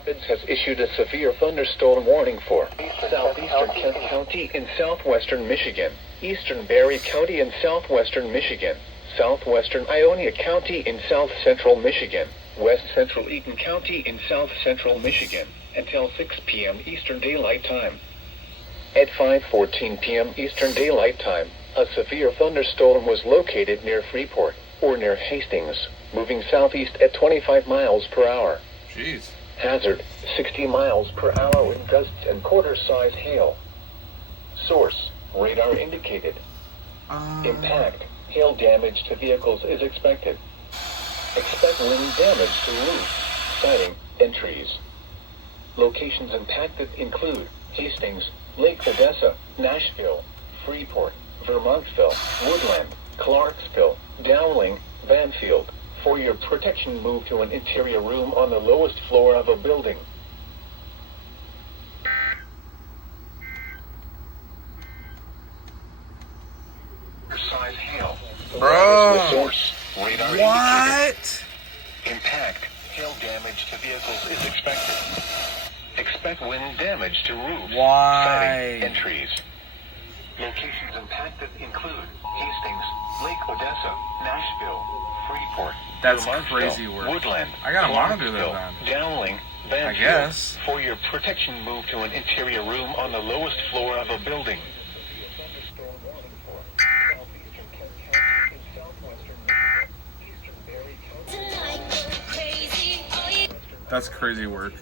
Rapids has issued a severe thunderstorm warning for southeastern Kent County in southwestern Michigan, eastern Berry County in southwestern Michigan, southwestern Ionia County in south-central Michigan, west central Eaton County in south-central Michigan, until 6 p.m. Eastern Daylight Time. At 5:14 p.m. Eastern Daylight Time, a severe thunderstorm was located near Freeport, or near Hastings, moving southeast at 25 miles per hour. Jeez. Hazard, 60 miles per hour with gusts and quarter-size hail. Source, radar indicated. Impact, hail damage to vehicles is expected. Expect wind damage to roof, siding, and trees. Locations impacted include Hastings, Lake Odessa, Nashville, Freeport, Vermontville, Woodland, Clarksville, Dowling, Banfield. For your protection, move to an interior room on the lowest floor of a building. Size hail. Bro. Source, radar indicated. What? Impact, hail damage to vehicles is expected. Expect wind damage to roofs, siding, and trees. Locations impacted include Hastings, Lake Odessa, Nashville, Freeport, That's Vermontville, crazy work. Woodland, I gotta monitor Clarksville, that then. Dowling, Banfield. I guess. For your protection, move to an interior room on the lowest floor of a building. That's crazy work.